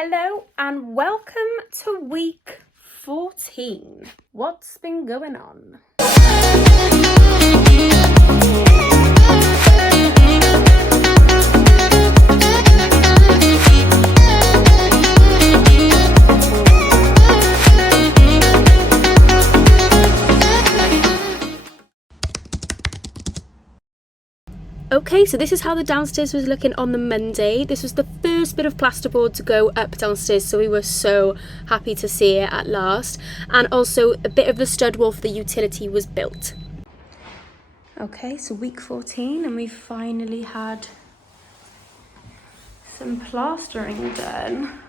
Hello and welcome to week 14. What's been going on? Okay, so this is how the downstairs was looking on the Monday. This was the first bit of plasterboard to go up downstairs, so we were so happy to see it at last. And also a bit of the stud wall for the utility was built. Okay, so week 14 and we've finally had some plastering done.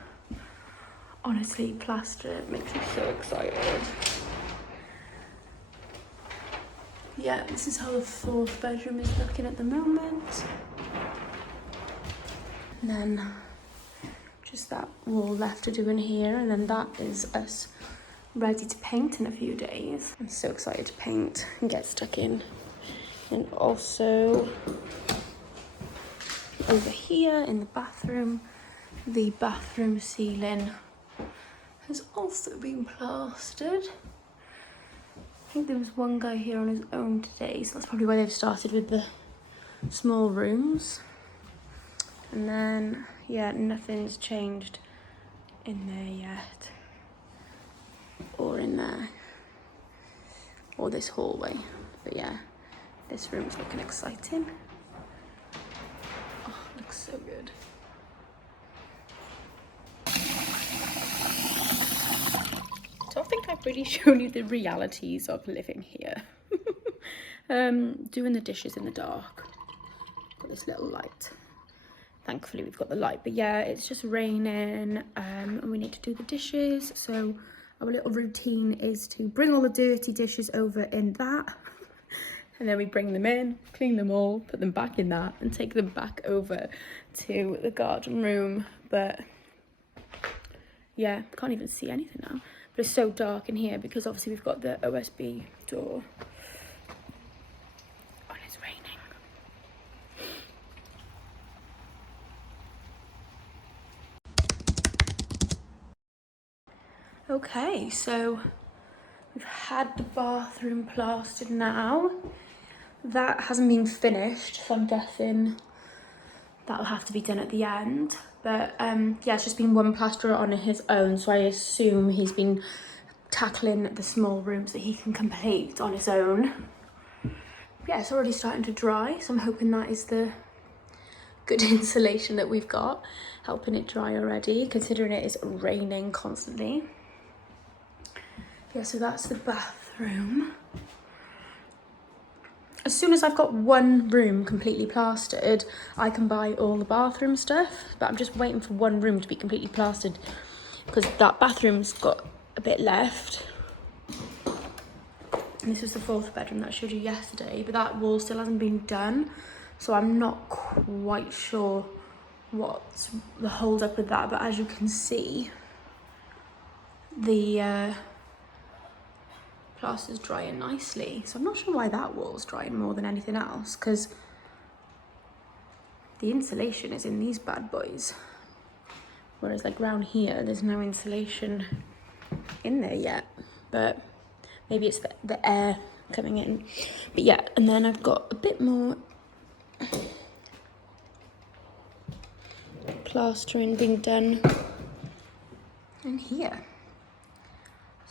Honestly, plaster makes me so excited. Yeah, this is how the fourth bedroom is looking at the moment. And then just that wall left to do in here, and then that is us ready to paint in a few days. I'm so excited to paint and get stuck in. And also over here in the bathroom ceiling has also been plastered. I think there was one guy here on his own today, so that's probably why they've started with the small rooms. And then, yeah, nothing's changed in there yet. Or in there. Or this hallway. But yeah, this room's looking exciting. Oh, looks so good. I don't think I've really shown you the realities of living here. Doing the dishes in the dark. Got this little light. Thankfully we've got the light, but yeah, it's just raining and we need to do the dishes. So our little routine is to bring all the dirty dishes over in that, and then we bring them in, clean them all, put them back in that, and take them back over to the garden room. But yeah, can't even see anything now. But it's so dark in here because obviously we've got the OSB door. Oh, and it's raining. Okay, so we've had the bathroom plastered now. That hasn't been finished, so I'm guessing that'll have to be done at the end. But yeah, it's just been one plasterer on his own, so I assume he's been tackling the small rooms that he can complete on his own. Yeah, it's already starting to dry, so I'm hoping that is the good insulation that we've got, helping it dry already, considering it is raining constantly. Yeah, so that's the bathroom. As soon as I've got one room completely plastered, I can buy all the bathroom stuff, but I'm just waiting for one room to be completely plastered because that bathroom's got a bit left. And this is the fourth bedroom that I showed you yesterday, but that wall still hasn't been done, so I'm not quite sure what's the hold up with that. But as you can see, the plaster's drying nicely, so I'm not sure why that wall's drying more than anything else, because the insulation is in these bad boys, whereas like round here there's no insulation in there yet. But maybe it's the air coming in. But yeah, and then I've got a bit more plastering being done in here.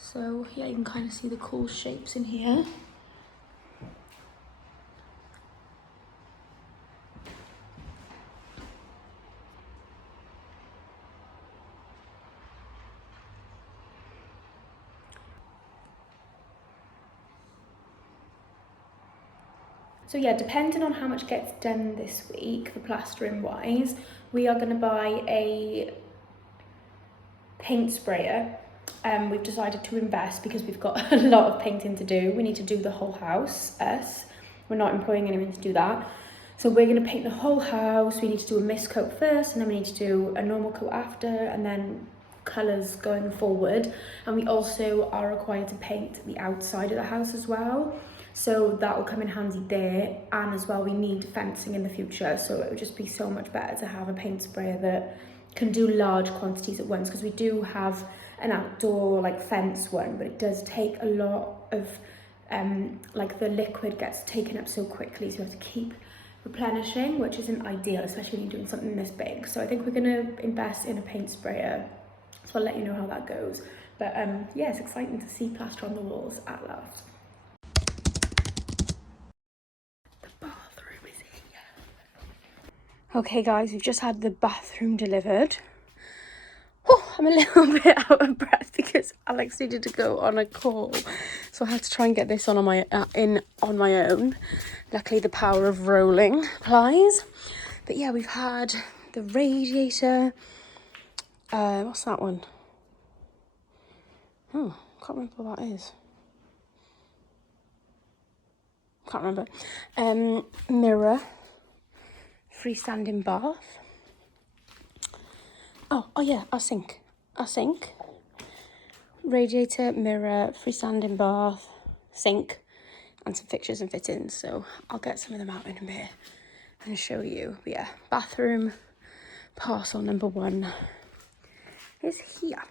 So yeah, you can kind of see the cool shapes in here. So yeah, depending on how much gets done this week, for plastering wise, we are going to buy a paint sprayer. We've decided to invest because we've got a lot of painting to do. We need to do the whole house, We're not employing anyone to do that. So we're going to paint the whole house. We need to do a mist coat first, and then we need to do a normal coat after, and then colours going forward. And we also are required to paint the outside of the house as well. So that will come in handy there, and as well we need fencing in the future, so it would just be so much better to have a paint sprayer that can do large quantities at once, because we do have an outdoor like fence one, but it does take a lot of like the liquid gets taken up so quickly, so you have to keep replenishing, which isn't ideal, especially when you're doing something this big. So I think we're going to invest in a paint sprayer, so I'll let you know how that goes. But yeah, it's exciting to see plaster on the walls at last. The bathroom is here. Okay guys, we've just had the bathroom delivered. Oh, I'm a little bit out of breath because Alex needed to go on a call, so I had to try and get this on my own. Luckily, the power of rolling applies. But yeah, we've had the radiator. What's that one? Oh, can't remember what that is. Can't remember. Mirror, freestanding bath. Oh yeah, our sink, radiator, mirror, freestanding bath, sink, and some fixtures and fittings. So I'll get some of them out in a bit and show you. But yeah, bathroom parcel number 1 is here.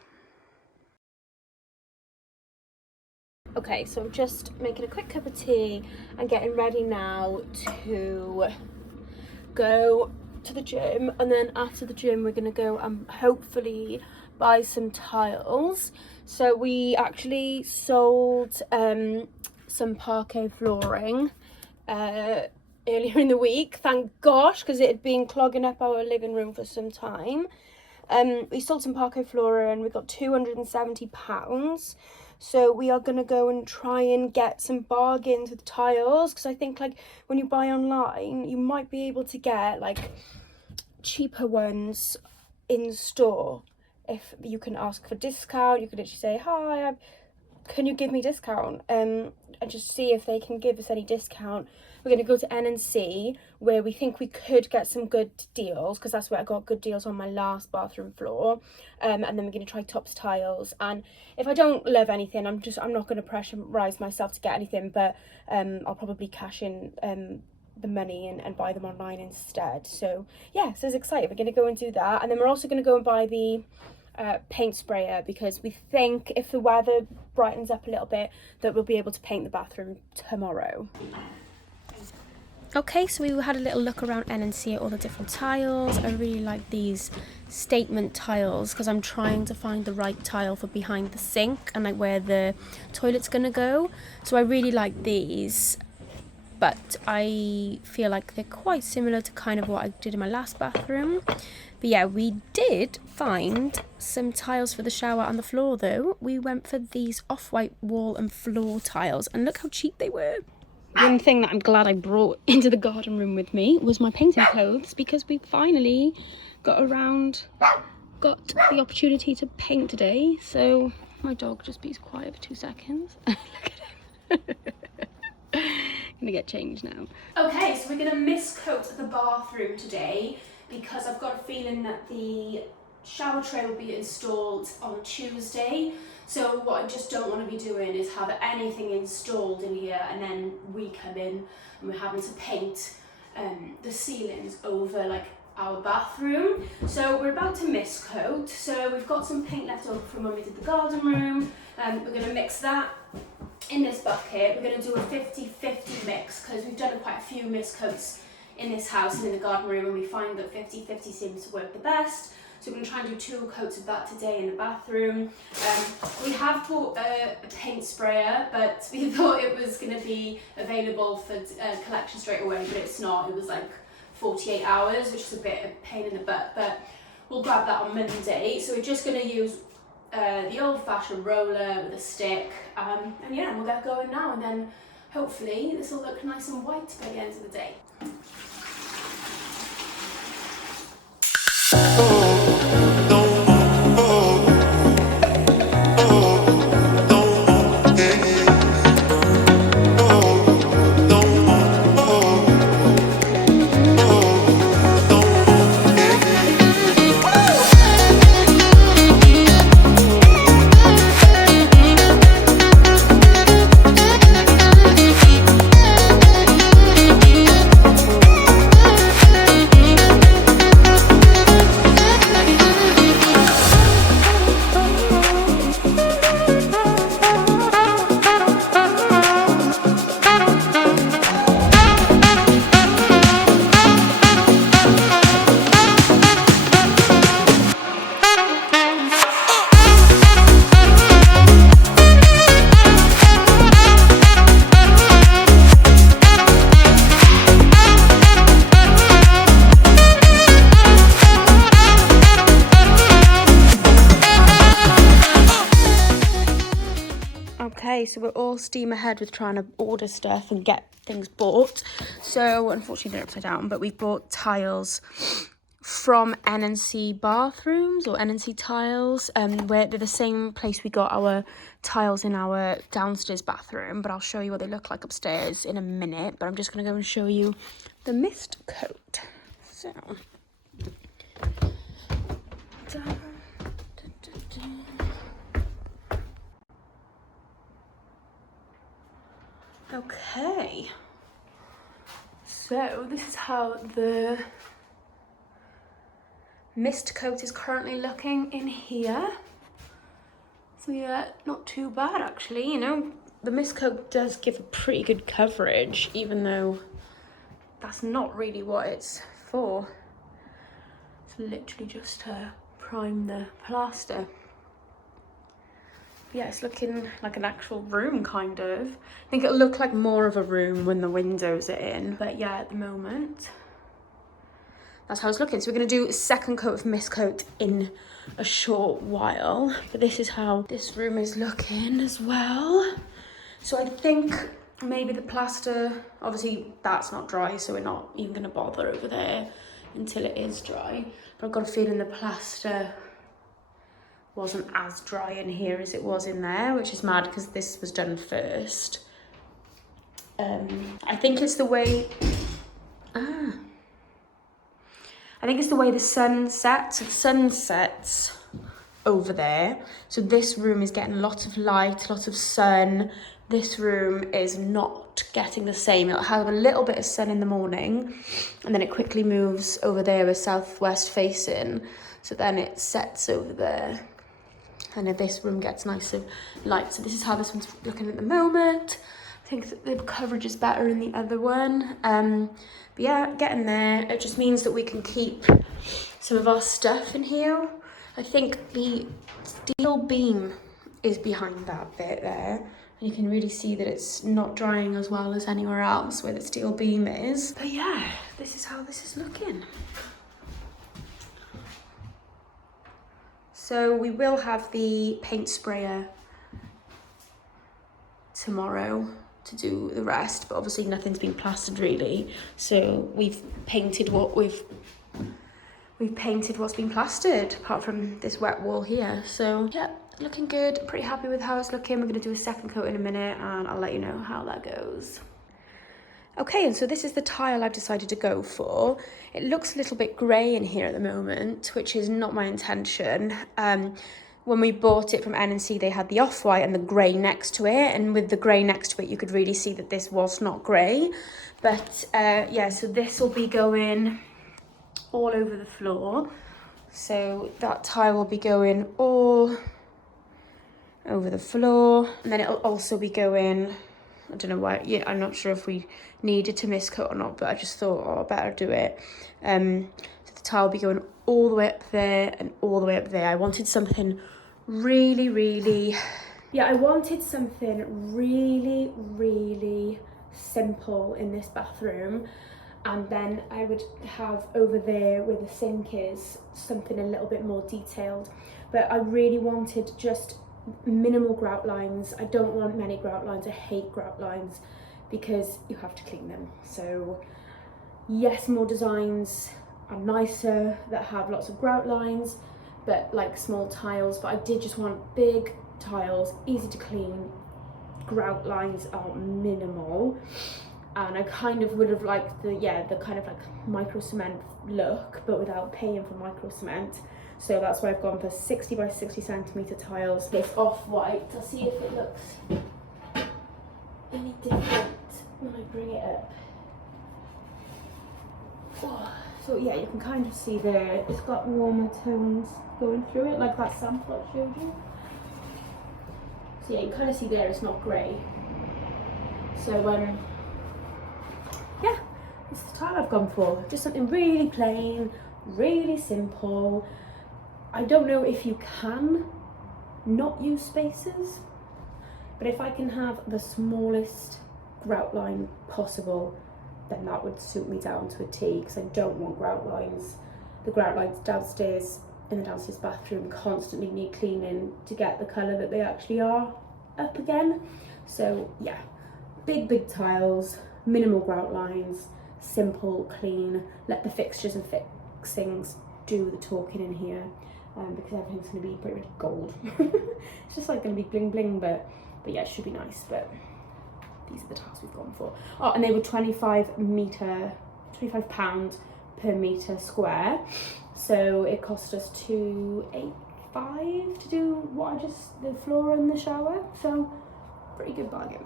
Okay, so I'm just making a quick cup of tea and getting ready now to go to the gym, and then after the gym we're gonna go and hopefully buy some tiles. So we actually sold some parquet flooring earlier in the week, thank gosh, because it had been clogging up our living room for some time. We sold some parquet flooring, we got £270. So we are going to go and try and get some bargains with tiles, because I think like when you buy online you might be able to get like cheaper ones in store. If you can ask for discount, you could actually say, hi, can you give me discount, and just see if they can give us any discount. We're going to go to N&C, where we think we could get some good deals, because that's where I got good deals on my last bathroom floor. And then we're going to try Tops Tiles, and if I don't love anything, I'm not going to pressurize myself to get anything, but I'll probably cash in the money and buy them online instead. So yeah, so it's exciting. We're going to go and do that, and then we're also going to go and buy the paint sprayer, because we think if the weather brightens up a little bit that we'll be able to paint the bathroom tomorrow. Okay, so we had a little look around N&C at all the different tiles. I really like these statement tiles, because I'm trying to find the right tile for behind the sink and like where the toilet's gonna go. So I really like these, but I feel like they're quite similar to kind of what I did in my last bathroom. But yeah, we did find some tiles for the shower and the floor though. We went for these off-white wall and floor tiles, and look how cheap they were. One thing that I'm glad I brought into the garden room with me was my painting clothes, because we finally got the opportunity to paint today. So my dog just be quiet for 2 seconds. Look at him. Gonna get changed now. Okay, so we're gonna miscoat the bathroom today, because I've got a feeling that the shower tray will be installed on Tuesday. So what I just don't want to be doing is have anything installed in here and then we come in and we're having to paint the ceilings over like our bathroom. So we're about to miscoat. So we've got some paint left over from when we did the garden room. We're going to mix that in this bucket. We're going to do a 50-50 mix, because we've done quite a few miscoats in this house and in the garden room, and we find that 50-50 seems to work the best. So we're going to try and do 2 coats of that today in the bathroom. We have bought a paint sprayer, but we thought it was going to be available for collection straight away, but it's not. It was like 48 hours, which is a bit of a pain in the butt, but we'll grab that on Monday. So we're just going to use the old-fashioned roller with a stick, and yeah, we'll get going now, and then hopefully this will look nice and white by the end of the day. Okay, so we're all steam ahead with trying to order stuff and get things bought. So unfortunately they're upside down, but we've bought tiles from N&C Bathrooms or N&C Tiles, where they're the same place we got our tiles in our downstairs bathroom, but I'll show you what they look like upstairs in a minute. But I'm just going to go and show you the mist coat. So okay, so this is how the mist coat is currently looking in here. So yeah, not too bad actually, you know. The mist coat does give a pretty good coverage, even though that's not really what it's for. It's literally just to prime the plaster. Yeah, it's looking like an actual room, kind of. I think it'll look like more of a room when the windows are in, but yeah, at the moment, that's how it's looking. So we're going to do a second coat of mist coat in a short while, but this is how this room is looking as well. So I think maybe the plaster, obviously that's not dry, so we're not even going to bother over there until it is dry. But I've got a feeling the plaster wasn't as dry in here as it was in there, which is mad because this was done first. I think it's the way the sun sets. So the sun sets over there, so this room is getting lots of light, lots of sun. This room is not getting the same. It'll have a little bit of sun in the morning and then it quickly moves over there with southwest facing, so then it sets over there and then this room gets nice and light. So this is how this one's looking at the moment. I think that the coverage is better in the other one. But yeah, getting there. It just means that we can keep some of our stuff in here. I think the steel beam is behind that bit there. And you can really see that it's not drying as well as anywhere else where the steel beam is. But yeah, this is how this is looking. So we will have the paint sprayer tomorrow to do the rest, but obviously nothing's been plastered really. So we've painted what's been plastered apart from this wet wall here. So yeah, looking good, pretty happy with how it's looking. We're going to do a second coat in a minute and I'll let you know how that goes. Okay, and so this is the tile I've decided to go for. It looks a little bit grey in here at the moment, which is not my intention. When we bought it from N&C, they had the off-white and the grey next to it, and with the grey next to it, you could really see that this was not grey. But yeah, so this will be going all over the floor. So that tile will be going all over the floor, and then it'll also be going, I don't know why, yeah, I'm not sure if we needed to mist coat or not, but I just thought, oh, I better do it. So the tile will be going all the way up there and all the way up there. I wanted something really simple in this bathroom, and then I would have over there where the sink is something a little bit more detailed. But I really wanted just minimal grout lines. I don't want many grout lines. I hate grout lines because you have to clean them. So yes, more designs are nicer that have lots of grout lines, but like small tiles. But I did just want big tiles, easy to clean. Grout lines are minimal, and I kind of would have liked the kind of like micro cement look, but without paying for micro cement. So that's why I've gone for 60 by 60 centimetre tiles. It's off-white. I'll see if it looks any different when I bring it up. Oh, so yeah, you can kind of see there, it's got warmer tones going through it, like that sample I showed you. So yeah, you kind of see there it's not grey. So yeah, this is the tile I've gone for. Just something really plain, really simple. I don't know if you can not use spacers, but if I can have the smallest grout line possible, then that would suit me down to a T, because I don't want grout lines. The grout lines downstairs in the downstairs bathroom constantly need cleaning to get the colour that they actually are. up again. So yeah, big tiles, minimal grout lines, simple, clean. Let the fixtures and fixings do the talking in here, because everything's going to be pretty much gold. It's just like going to be bling bling, but yeah, it should be nice. But these are the tiles we've gone for. Oh, and they were £25 per metre square. So it cost us £285 to do the floor and the shower. So pretty good bargain.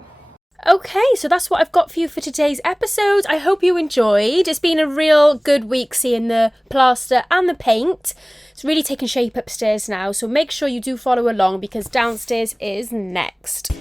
Okay, so that's what I've got for you for today's episode. I hope you enjoyed. It's been a real good week seeing the plaster and the paint. It's really taking shape upstairs now, so make sure you do follow along because downstairs is next.